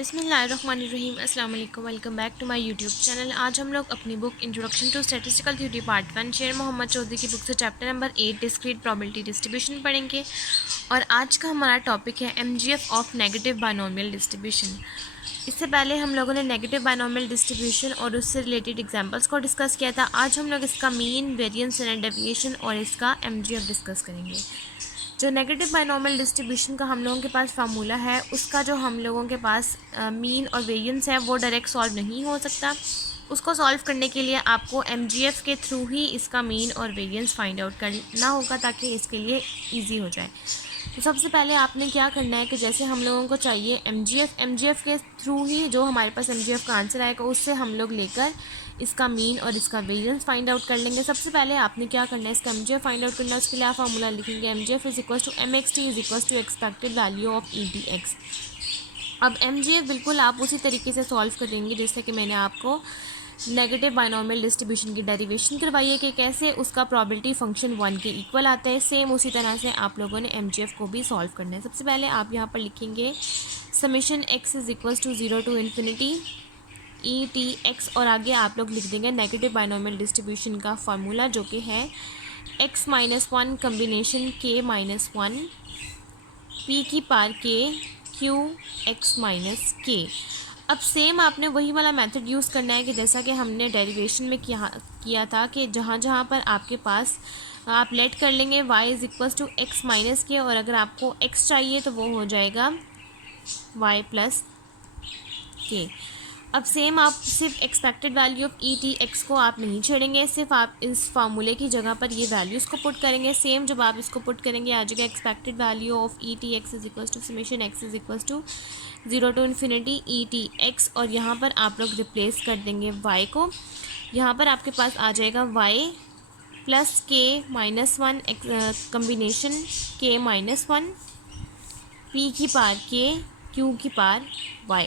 बिस्मिल्लाहिर्रहमानिर्रहीम अस्सलाम वालेकुम। Welcome back to my YouTube channel. आज हम लोग अपनी book introduction to statistical theory part 1 Sher Muhammad Chaudhry की बुक से chapter number 8 discrete probability distribution पढ़ेंगे। और आज का हमारा टॉपिक है MGF of negative binomial distribution. इससे पहले हम लोगों ने नेगेटिव बाइनोमियल डिस्ट्रीब्यूशन और उससे रिलेटेड एग्जांपल्स को डिस्कस किया था। आज हम लोग इसका मीन, वेरिएंस, स्टैंडर्ड डेविएशन और इसका एमजीएफ डिस्कस करेंगे। जो नेगेटिव बाइनोमियल डिस्ट्रीब्यूशन का हम लोगों के पास फार्मूला है, उसका जो हम लोगों के पास मीन और वेरिएंस है वो डायरेक्ट सॉल्व नहीं हो सकता। उसको सॉल्व करने के लिए आपको एमजीएफ के थ्रू ही इसका मीन और वेरिएंस फाइंड आउट करना होगा ताकि इसके लिए इजी हो जाए। तो सबसे पहले आपने क्या करना है कि जैसे हम लोगों को चाहिए एमजीएफ के थ्रू ही जो हमारे पास एमजीएफ का आंसर आएगा उससे हम लोग लेकर इसका मीन और इसका वेरिएंस फाइंड आउट कर लेंगे। सबसे पहले आपने क्या करना है, इसका एमजीएफ फाइंड आउट करना है। उसके लिए आप फार्मूला लिखेंगे MGF is equal to MXT is equal to expected value of ETX. अब एमजीएफ बिल्कुल आप उसी तरीके से सॉल्व करेंगे जैसे कि मैंने आपको नेगेटिव बाइनोमियल डिस्ट्रीब्यूशन की डेरिवेशन करवाई है कि कैसे उसका प्रोबेबिलिटी फंक्शन 1 के इक्वल आता है। सेम उसी तरह से आप लोगों ने एमजीएफ को भी सॉल्व करना है। सबसे पहले आप यहाँ पर लिखेंगे summation x is equal to 0 to infinity e T x और आगे आप लोग लिख देंगे नेगेटिव बाइनोमियल डिस्ट्रीब्यूशन का फार्मूला जो कि है x minus 1 combination k minus 1 p की पार k q x minus k। अब सेम आपने वही वाला मेथड यूज़ करना है कि जैसा कि हमने डेरिवेशन में किया था कि जहाँ जहाँ पर आपके पास आप लेट कर लेंगे y is equal to x minus k और अगर आपको x चाहिए तो वो हो जाएगा y प्लस के। अब सेम आप सिर्फ expected value of e T x को आप नहीं छेड़ेंगे, सिर्फ आप इस फार्मूले की जगह पर ये वैल्यूज़ को पुट करेंगे। सेम जब आप इसको पुट करेंगे आ जाएगा expected value of e T x is equal to summation x is equal to 0 to infinity e T x और यहाँ पर आप लोग रिप्लेस कर देंगे y को। यहाँ पर आपके पास आ जाएगा y plus k minus 1 combination k minus 1 p की पार k q की पार y।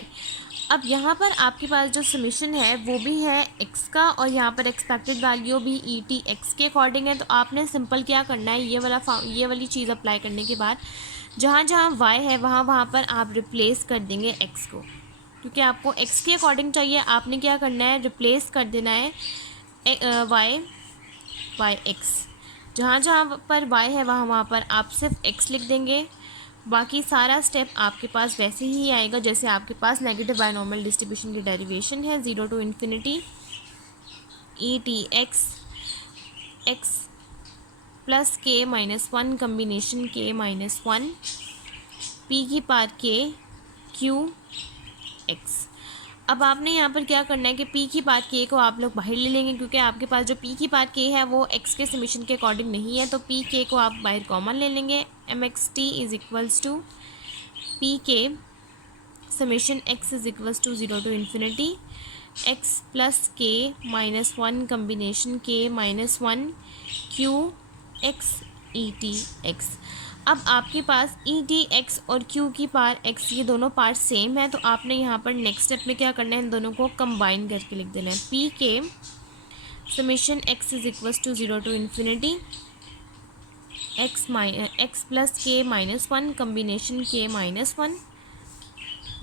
अब यहाँ पर आपके पास जो समेशन है वो भी है x का और यहाँ पर एक्सपेक्टेड वैल्यू भी ई टी एक्स के अकॉर्डिंग है। तो आपने सिंपल क्या करना है, ये वाली चीज़ अप्लाई करने के बाद जहाँ जहाँ y है वहाँ पर आप रिप्लेस कर देंगे x को, क्योंकि आपको x के अकॉर्डिंग चाहिए। आपने क्या करना है, रिप्लेस कर देना है y x। जहाँ जहाँ पर y है वहाँ पर आप सिर्फ x लिख देंगे। बाकी सारा स्टेप आपके पास वैसे ही आएगा जैसे आपके पास नेगेटिव बाइनोमियल डिस्ट्रीब्यूशन की डेरिवेशन है 0 to infinity e T x x plus k minus 1 combination k minus 1 p की पार के क्यू एक्स। अब आपने यहाँ पर क्या करना है कि p की पार k को आप लोग बाहर ले लेंगे क्योंकि आपके पास जो p की पार k है वो x के समेशन के अकॉर्डिंग नहीं है। तो p k को आप बाहर कॉमन ले लेंगे। M x T is equals to P k summation x is equals to 0 to infinity x plus k minus 1 combination k minus 1 Q X E T X. अब आपके पास ई टी एक्स और Q की पार x ये दोनों part same है तो आपने यहाँ पर नेक्स्ट स्टेप में क्या करना है, इन दोनों को कंबाइन करके लिख देना है। P k summation x is equals to 0 to infinity x plus k minus 1 combination k minus 1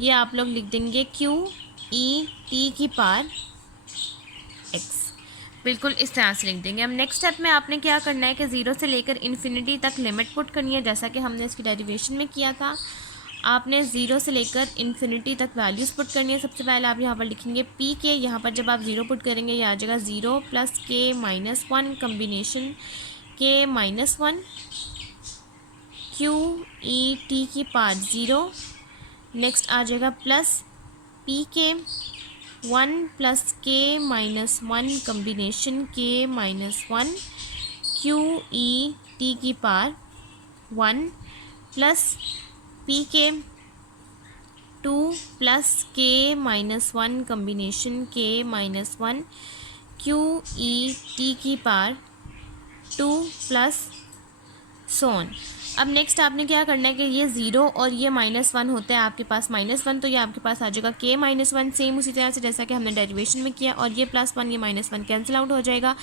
ये आप लोग लिख देंगे क्यू ई टी की पार एक्स, बिल्कुल इस तरह से लिख देंगे। अब नेक्स्ट स्टेप में आपने क्या करना है कि 0 से लेकर इन्फिनिटी तक लिमिट पुट करनी है जैसा कि हमने इसकी डेरिवेशन में किया था। आपने 0 से लेकर इन्फिनिटी तक वैल्यूज़ पुट करनी है। सबसे पहले आप यहाँ पर लिखेंगे पी के, यहाँ पर जब आप 0 पुट करेंगे ये आ जाएगा 0 plus k minus 1 combination k minus 1 Q e t की पार 0। नेक्स्ट आ जाएगा प्लस पी के 1 plus k minus 1 combination k minus 1 Q e t की पार 1 प्लस पी के 2 plus k minus 1 combination k minus 1 Q e t की पार 2 plus so on. अब next आपने क्या करना है कि ये 0 और ये माइनस 1 होता है आपके पास माइनस 1 तो ये आपके पास आ जाएगा के माइनस 1 सेम उसी तरह से जैसा कि हमने डेरिवेशन में किया और ये प्लस 1 ये माइनस 1 कैंसिल आउट हो जाएगा।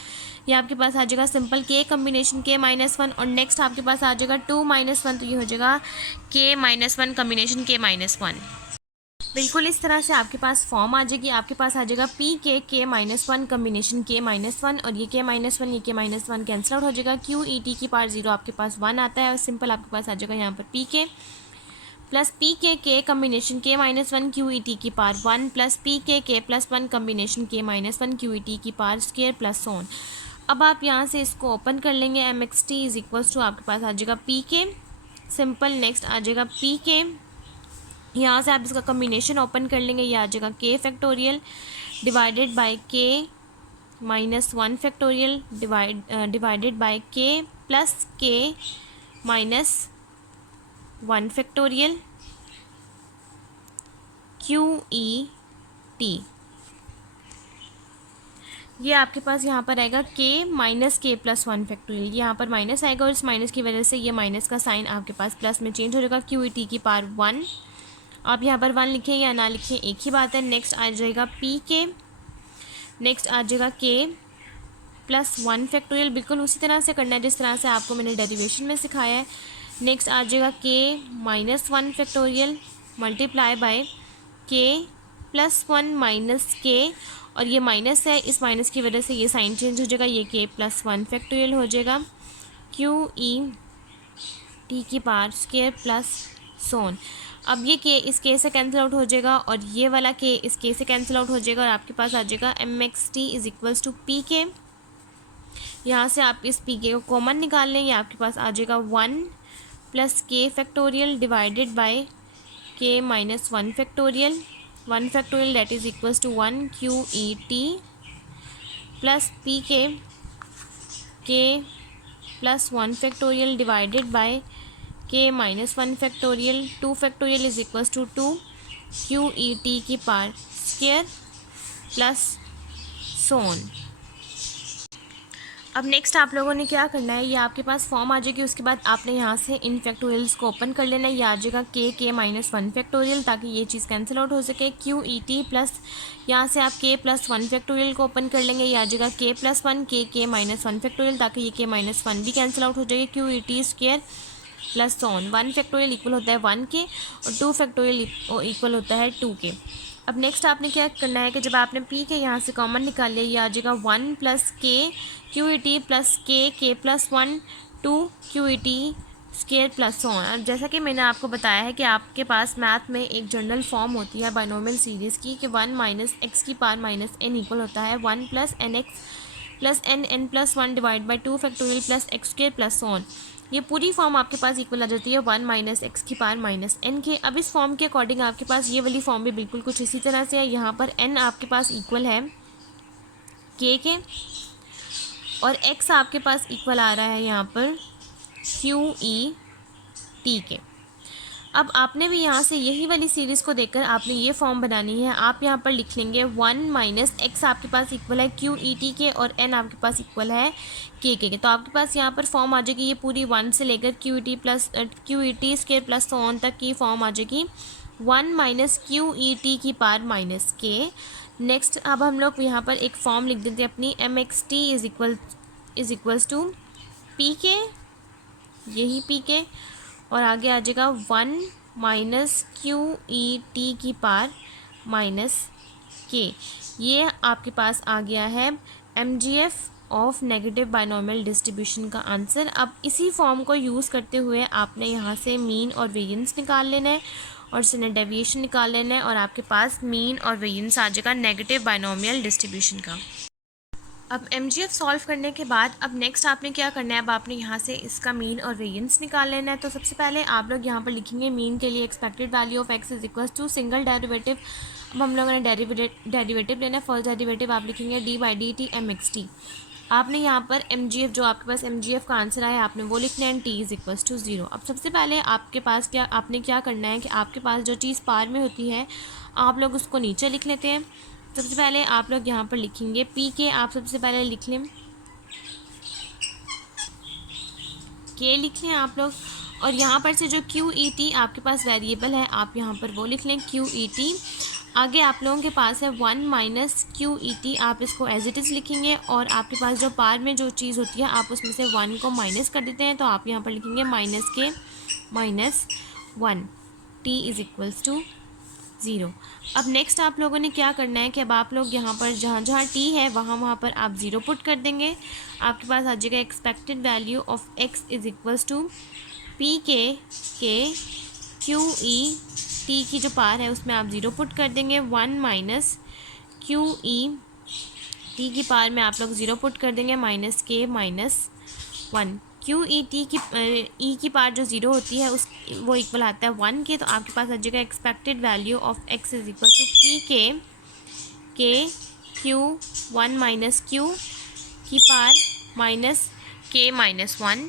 ये आपके पास आ जाएगा सिंपल के कम्बिनेशन के माइनस 1 और नेक्स्ट आपके पास आ जाएगा 2 माइनस 1 तो ये हो जाएगा के माइनस 1 कम्बिनेशन के माइनस 1। बिल्कुल इस तरह से आपके पास फॉर्म आ जाएगी। आपके पास आ जाएगा पी के minus one combination k minus one, और ये के माइनस वन, ये के माइनस वन कैंसिल आउट हो जाएगा। क्यू ई टी की पावर जीरो आपके पास वन आता है, और सिंपल आपके पास आ जाएगा यहाँ पर p k plus p k combination k minus one q e t की power one plus p k plus one combination k minus one q e t की पावर स्क्वायर प्लस सोन। अब आप यहाँ से इसको ओपन कर लेंगे। M x t is equals to आपके पास आ जाएगा पी के सिंपल, नेक्स्ट आ जाएगा पी के, यहाँ से आप इसका कम्बिनेशन ओपन कर लेंगे, ये आ जाएगा के factorial divided by k minus one factorial divided by के plus k minus one factorial Q e T. ये आपके पास यहाँ पर आएगा के माइनस के प्लस वन फैक्टोरियल, यहाँ पर माइनस आएगा और इस माइनस की वजह से ये माइनस का साइन आपके पास प्लस में चेंज हो जाएगा। क्यू ई टी की पावर वन, आप यहाँ पर वन लिखें या ना लिखें एक ही बात है। नेक्स्ट आ जाएगा पी के, नेक्स्ट आ जाएगा के प्लस वन फैक्टोरियल, बिल्कुल उसी तरह से करना है जिस तरह से आपको मैंने डेरिवेशन में सिखाया है। नेक्स्ट आ जाएगा के minus one factorial multiply by के प्लस वन माइनस के, और ये माइनस है, इस माइनस की वजह से ये साइन चेंज हो जाएगा, ये के प्लस वन फैक्टोरियल हो जाएगा। क्यू ई टी की पावर स्क्वायर प्लस सोन। अब ये के इस के से कैंसिल आउट हो जाएगा, और ये वाला के इस के से कैंसिल आउट हो जाएगा, और आपके पास आ जाएगा m x t is equals to P k. यहाँ से आप इस पी के को कॉमन निकाल लें, ये आपके पास आ जाएगा one plus k factorial divided by k minus one factorial that is equals to one q e t plus p k plus one factorial divided by k minus one factorial two factorial is equals to two q e t की power square plus सोन। अब next आप लोगों ने क्या करना है, ये आपके पास फॉर्म आ जाएगी, उसके बाद आपने यहाँ से इन फैक्टोरियल्स को ओपन कर लेना है। ये आ जाएगा के माइनस वन फैक्टोरियल ताकि ये चीज़ कैंसिल आउट हो सके। क्यू ई टी प्लस यहाँ से आप के प्लस वन फैक्टोरियल को ओपन कर लेंगे, ये आ जाएगा के प्लस वन के माइनस वन फैक्टोरियल ताकि ये के माइनस वन भी कैंसिल आउट हो जाएगी। Q e T square plus सोन, वन फैक्टोरियल इक्वल होता है वन के और टू फैक्टोरियल इक्वल होता है टू के। अब नेक्स्ट आपने क्या करना है कि जब आपने पी के यहाँ से कॉमन निकाल लिया, ये आ जाएगा वन प्लस के क्यू ई टी प्लस के plus one two q e T square plus सोन। अब जैसा कि मैंने आपको बताया है कि आपके पास मैथ में एक जनरल फॉर्म होती है बाइनोमियल सीरीज़ की कि वन माइनस एक्स की पावर माइनस एन इक्वल होता है one plus n x plus n plus one divide by two factorial plus x square plus so on. ये पूरी फॉर्म आपके पास इक्वल आ जाती है वन माइनस एक्स की पावर माइनस एन के। अब इस फॉर्म के अकॉर्डिंग आपके पास ये वाली फॉर्म भी बिल्कुल कुछ इसी तरह से है। यहाँ पर एन आपके पास इक्वल है के और एक्स आपके पास इक्वल आ रहा है यहाँ पर क्यू ई टी के। अब आपने भी यहाँ से यही वाली सीरीज़ को देखकर आपने ये फॉर्म बनानी है। आप यहाँ पर लिख लेंगे वन माइनस एक्स आपके पास इक्वल है क्यू ई टी के और एन आपके पास इक्वल है के। तो आपके पास यहाँ पर फॉर्म आ जाएगी ये पूरी वन से लेकर Q e T square plus on तक की फॉर्म आ जाएगी one minus q e t की पावर माइनस के। नेक्स्ट अब हम लोग यहाँ पर एक फॉर्म लिख देते हैं अपनी m x t is equals to P k, यही पी के और आगे आ जाएगा one minus q e t की पावर माइनस के। ये आपके पास आ गया है M G F of negative binomial distribution का आंसर। अब इसी फॉर्म को यूज़ करते हुए आपने यहाँ से मीन और वेरिएंस निकाल लेना है और स्टैंडर्ड डेविएशन निकाल लेना है और आपके पास मीन और वेरिएंस आ जाएगा नेगेटिव बाइनोमियल डिस्ट्रीब्यूशन का। अब एमजीएफ सॉल्व करने के बाद अब नेक्स्ट आपने क्या करना है, अब आपने यहाँ से इसका मीन और वेरिएंस निकाल लेना है। तो सबसे पहले आप लोग यहाँ पर लिखेंगे मीन के लिए expected value of x is equal to single derivative. अब हम लोगों ने डेरिवेटिव लेना है, फर्स्ट डेरिवेटिव आप लिखेंगे d by d t m x t. आपने यहाँ पर एमजीएफ जो आपके पास एमजीएफ का आंसर आया आपने वो लिखना है t is equal to zero. अब सबसे पहले आपके पास आपने क्या करना है कि आपके पास जो चीज़ पार में होती है आप लोग उसको नीचे लिख लेते हैं। सबसे पहले आप लोग यहाँ पर लिखेंगे पी के, आप सबसे पहले लिख लें के लिख लें आप लोग, और यहाँ पर से जो क्यू ई टी आपके पास वेरिएबल है आप यहाँ पर वो लिख लें क्यू ई टी। आगे आप लोगों के पास है one minus q e T, आप इसको एज इट इज़ लिखेंगे और आपके पास जो पार में जो चीज़ होती है आप उसमें से वन को माइनस कर देते हैं तो आप यहाँ पर लिखेंगे minus k minus one t is equals to zero. अब नेक्स्ट आप लोगों ने क्या करना है कि अब आप लोग यहाँ पर जहाँ जहाँ टी है वहाँ पर आप ज़ीरो पुट कर देंगे। आपके पास आ जाएगा expected value of x is equals to P k q e, t की जो पार है उसमें आप ज़ीरो पुट कर देंगे। 1 माइनस क्यू ई, टी की पार में आप लोग ज़ीरो पुट कर देंगे minus k minus 1। Q e t की ई की पार्ट जो ज़ीरो होती है उस वो इक्वल आता है 1 के, तो आपके पास आ जाएगा expected value of x is equal to P k q 1 minus q की पार माइनस के माइनस 1।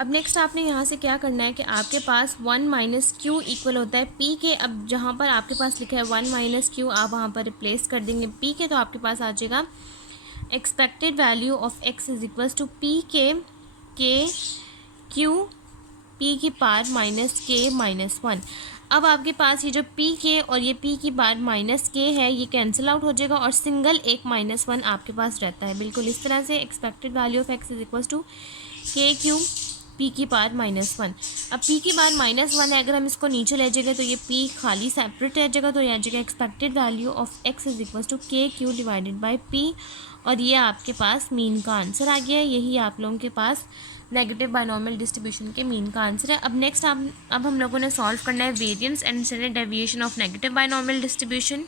अब नेक्स्ट आपने यहाँ से क्या करना है कि आपके पास 1 माइनस क्यू इक्वल होता है पी के। अब जहाँ पर आपके पास लिखा है 1 माइनस क्यू आप वहाँ पर रिप्लेस कर देंगे पी के, तो आपके पास आ जाएगा expected value of x is equals to P k q p की पार माइनस के माइनस 1। अब आपके पास ये जो पी के और ये पी की पार माइनस के है ये कैंसिल आउट हो जाएगा और सिंगल एक माइनस 1 आपके पास रहता है। बिल्कुल इस तरह से expected value of x is equals to k q p की पार माइनस 1। अब पी की पार माइनस 1 है, अगर हम इसको नीचे ले जाएंगे तो ये पी खाली सेपरेट रह जाएगा, तो ये आ जाएगा expected value of x is equals to k q divided by p, और ये आपके पास मीन का आंसर आ गया है। यही आप लोगों के पास नेगेटिव बाइनोमियल डिस्ट्रीब्यूशन के मीन का आंसर है। अब नेक्स्ट अब हम लोगों ने सॉल्व करना है variance and standard deviation of negative binomial distribution.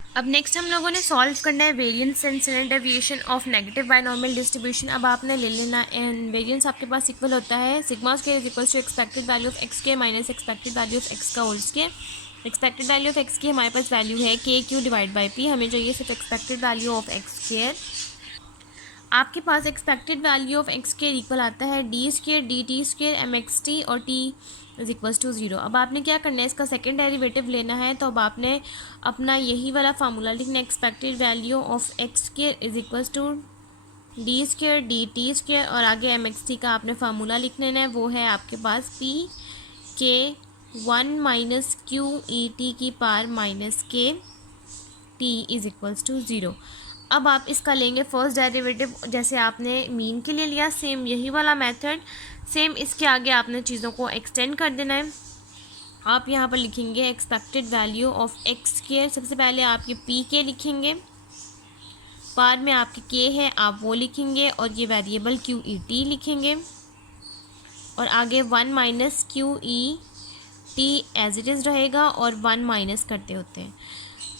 अब नेक्स्ट हम लोगों ने सॉल्व करना है variance and standard deviation of negative binomial distribution. अब आपने ले लेना एंड वेरिएंस आपके पास इक्वल होता है sigma square is equals to expected value of x square minus expected value of x का whole square. Expected value of x की हमारे पास वैल्यू है के क्यू डिवाइड बाई पी, हमें चाहिए सिर्फ expected value of x square. आपके पास expected value of x square equal आता है d square d t square m x t और टी इज इक्वल्स टू 0। अब आपने क्या करना है, इसका सेकंड डेरिवेटिव लेना है, तो अब आपने अपना यही वाला फार्मूला लिखना है expected value of x square is equals to d square d t square और आगे एम एक्स टी का आपने फार्मूला लिख लेना है, वो है आपके पास पी के 1 माइनस क्यू ई टी की पार माइनस के टी इज इक्वल्स टू 0। अब आप इसका लेंगे फर्स्ट डेरिवेटिव जैसे आपने मीन के लिए लिया, सेम यही वाला मेथड, सेम इसके आगे आपने चीज़ों को एक्सटेंड कर देना है। आप यहाँ पर लिखेंगे expected value of x square, सबसे पहले आप ये पी के लिखेंगे, पार में आपके के है आप वो लिखेंगे और ये वेरिएबल क्यू ई टी लिखेंगे और आगे 1 minus q e t as it is रहेगा और 1 माइनस करते होते हैं।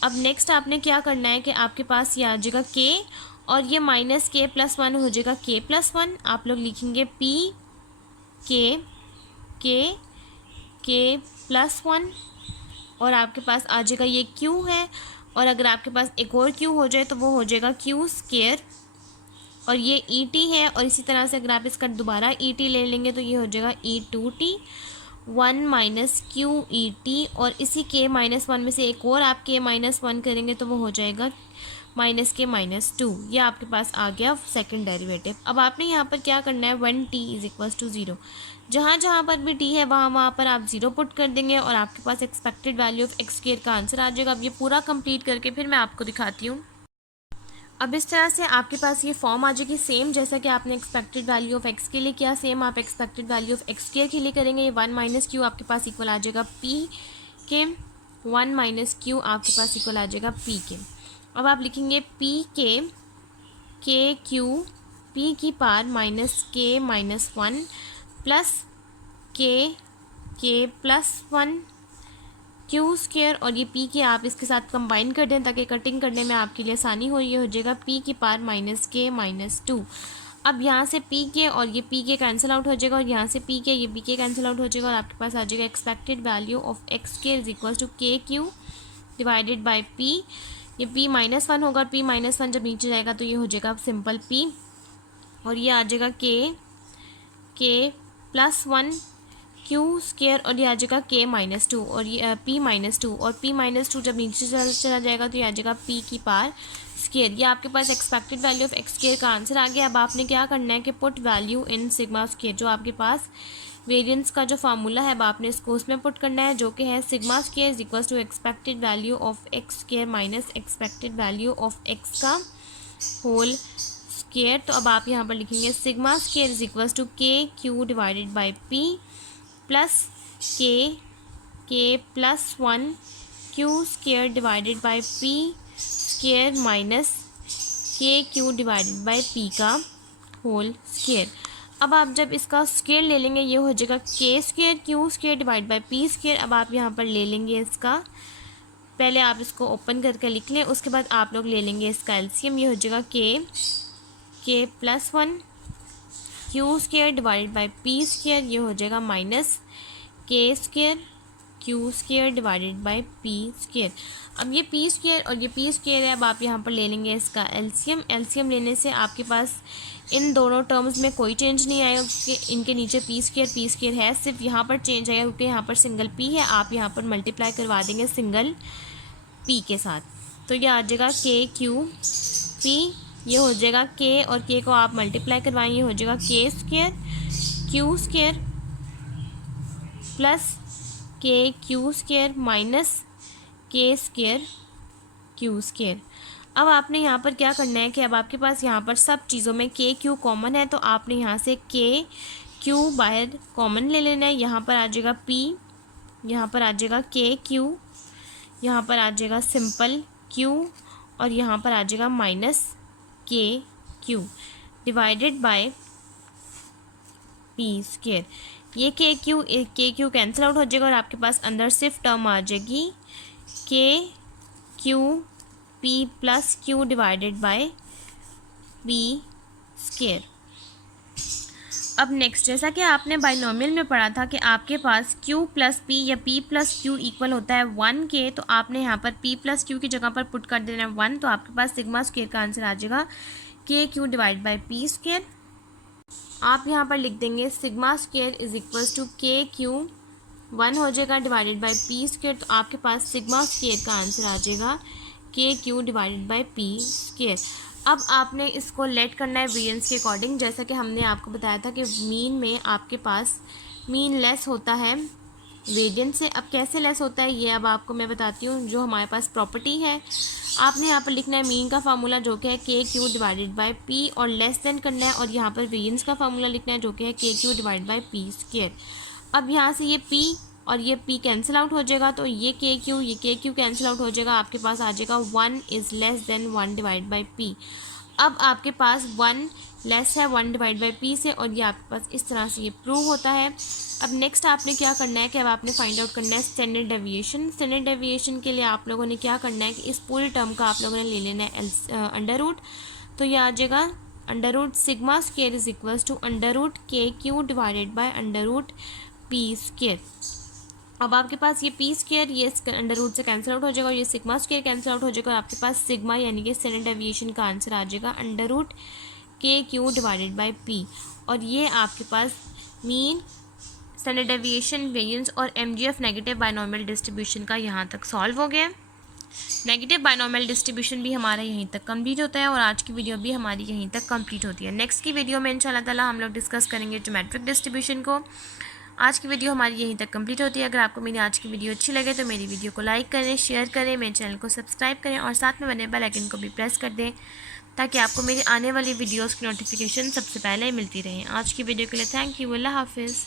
अब नेक्स्ट आपने क्या करना है कि आपके पास ये आ जाएगा के और ये माइनस के प्लस 1 हो जाएगा के प्लस 1। आप लोग लिखेंगे पी के प्लस 1 और आपके पास आ जाएगा ये क्यू है और अगर आपके पास एक और क्यू हो जाए तो वो हो जाएगा क्यू स्क्वायर और ये ई टी है और इसी तरह से अगर आप इसका दोबारा ई टी ले लेंगे तो ये हो जाएगा e two t 1 minus q e t और इसी के माइनस 1 में से एक और आप के माइनस 1 करेंगे तो वो हो जाएगा माइनस के माइनस 2। ये आपके पास आ गया सेकंड डेरिवेटिव। अब आपने यहाँ पर क्या करना है, 1 टी इज इक्वल्स टू 0, जहाँ जहाँ पर भी टी है वहाँ पर आप 0 पुट कर देंगे और आपके पास expected value of x square का आंसर आ जाएगा। अब ये पूरा कंप्लीट करके फिर मैं आपको दिखाती हूँ। अब इस तरह से आपके पास ये फॉर्म आ जाएगी सेम जैसा कि आपने एक्सपेक्टेड वैल्यू ऑफ एक्स के लिए किया, सेम आप expected value of x square के लिए करेंगे। ये 1 माइनस क्यू आपके पास इक्वल आ जाएगा पी के, 1 माइनस क्यू आपके पास इक्वल आ जाएगा पी के। अब आप लिखेंगे पी के क्यू पी की power minus k minus 1 plus के प्लस 1 क्यू स्क्वायर और ये पी के आप इसके साथ कंबाइन कर दें ताकि कटिंग करने में आपके लिए आसानी हो। ये हो जाएगा पी की पार माइनस के माइनस 2। अब यहाँ से पी के और ये पी के कैंसिल आउट हो जाएगा और यहाँ से पी के ये पी के कैंसिल आउट हो जाएगा और आपके पास आ जाएगा expected value of x square is equal to k q divided by p. ये पी माइनस 1 होगा और पी माइनस 1 जब नीचे जाएगा तो ये हो जाएगा सिंपल पी और ये आ जाएगा के प्लस 1 क्यू स्क्वायर और ये आ जाएगा के माइनस 2 और ये पी माइनस 2 और पी माइनस 2 जब नीचे चला जाएगा तो ये आ जाएगा पी की पार स्क्वायर। ये आपके पास expected value of x square का आंसर आ गया। अब आपने क्या करना है कि put value in sigma square, जो आपके पास वेरिएंस का जो फार्मूला है अब आपने इसको उसमें पुट करना है जो कि है sigma square is equals to expected value of x square minus expected value of x का होल स्क्वायर। तो अब आप यहाँ पर लिखेंगे sigma square is equals to k q divided by p plus k+1 q square divided by p square minus k q divided by p का whole square. अब आप जब इसका स्क्वायर ले लेंगे ये हो जाएगा के square Q square divide by p square. अब आप यहाँ पर ले लेंगे इसका, पहले आप इसको ओपन करके लिख लें, उसके बाद आप लोग ले लेंगे इसका एलसीएम। ये हो जाएगा k+1 q square divided by p square, ये हो जाएगा माइनस के square Q square divided by p square. अब ये पी स्क्वायर और ये पी स्क्वायर है, अब आप यहाँ पर ले लेंगे इसका एलसीएम। एलसीएम लेने से आपके पास इन दोनों टर्म्स में कोई चेंज नहीं आएगा क्योंकि इनके नीचे पी स्क्वायर है, सिर्फ यहाँ पर चेंज आएगा क्योंकि यहाँ पर सिंगल पी है। आप यहाँ पर मल्टीप्लाई करवा देंगे सिंगल पी के साथ, तो ये आ जाएगा के क्यू पी। ये हो जाएगा के और के को आप मल्टीप्लाई करवाएंगे, हो जाएगा के स्क्वायर क्यू स्क्वायर प्लस के क्यू स्क्वायर माइनस के स्क्वायर क्यू स्क्वायर। अब आपने यहाँ पर क्या करना है कि अब आपके पास यहाँ पर सब चीज़ों में के क्यू कॉमन है, तो आपने यहाँ से के क्यू बाहर कॉमन ले लेना है। यहाँ पर आ जाएगा पी, यहाँ पर आ जाएगा के क्यू, यहाँ पर आ जाएगा सिंपल क्यू और यहाँ पर आ जाएगा minus k q divided by p square. ये के क्यू कैंसिल आउट हो जाएगा और आपके पास अंदर सिर्फ टर्म आ जाएगी के q P plus Q divided by p square. अब नेक्स्ट, जैसा कि आपने बाइनोमियल में पढ़ा था कि आपके पास q प्लस पी या p प्लस क्यू इक्वल होता है 1 के, तो आपने यहाँ पर p प्लस क्यू की जगह पर पुट कर देना है 1, तो आपके पास सिग्मा स्क्वायर का आंसर आ जाएगा k q divide by p square. आप यहाँ पर लिख देंगे sigma square is equals to k q 1 हो जाएगा डिवाइडेड बाई पी स्क्वायर, तो आपके पास सिग्मा स्क्वायर का आंसर आ जाएगा k q divided by p square. अब आपने इसको लेट करना है वेरिएंस के अकॉर्डिंग, जैसा कि हमने आपको बताया था कि मीन में आपके पास मीन लेस होता है वेरिएंस से। अब कैसे लेस होता है ये अब आपको मैं बताती हूँ। जो हमारे पास प्रॉपर्टी है, आपने यहाँ पर लिखना है मीन का फार्मूला जो कि है के क्यू डिवाइडेड बाय पी और लेस देन करना है, और यहाँ पर वेरिएंस का फार्मूला लिखना है जो कि है के q divide by p square. अब यहाँ से ये पी और ये p कैंसिल आउट हो जाएगा, तो ये के क्यू कैंसिल आउट हो जाएगा। आपके पास आ जाएगा 1 is less than 1 divide by p। अब आपके पास 1 लेस है 1 डिवाइड बाई p से, और ये आपके पास इस तरह से ये प्रूव होता है। अब नेक्स्ट आपने क्या करना है कि अब आपने फाइंड आउट करना है स्टैंडर्ड डेविएशन। स्टैंडर्ड डेविएशन के लिए आप लोगों ने क्या करना है कि इस पूरे टर्म का आप लोगों ने ले लेना है अंडर रूट, तो ये आ जाएगा under root sigma square is equals to under root k q divided by under root p square. अब आपके पास ये पी स्क्वायर ये अंडर रूट से कैंसिल आउट हो जाएगा और ये सिग्मा स्क्वायर कैंसिल आउट हो जाएगा, और आपके पास सिग्मा यानी कि स्टैंडर्ड डेविएशन का आंसर आ जाएगा under root k q divided by P. और ये आपके पास मीन, स्टैंडर्ड डेविएशन, वेरिएंस और एमजीएफ नेगेटिव बाइनोमियल डिस्ट्रीब्यूशन का यहाँ तक सॉल्व हो गया। नेगेटिव बाइनोमियल डिस्ट्रीब्यूशन भी हमारा यहीं तक कंप्लीट होता है और आज की वीडियो भी हमारी यहीं तक कंप्लीट होती है। नेक्स्ट की वीडियो में इंशाल्लाह ताला हम लोग डिस्कस करेंगे ज्योमेट्रिक डिस्ट्रीब्यूशन को। आज की वीडियो हमारी यहीं तक कंप्लीट होती है। अगर आपको मेरी आज की वीडियो अच्छी लगे तो मेरी वीडियो को लाइक करें, शेयर करें, मेरे चैनल को सब्सक्राइब करें और साथ में बने बेल आइकन को भी प्रेस कर दें ताकि आपको मेरी आने वाली वीडियोस की नोटिफिकेशन सबसे पहले मिलती रहे। आज की वीडियो के लिए थैंक यू। अल्लाह हाफिज़।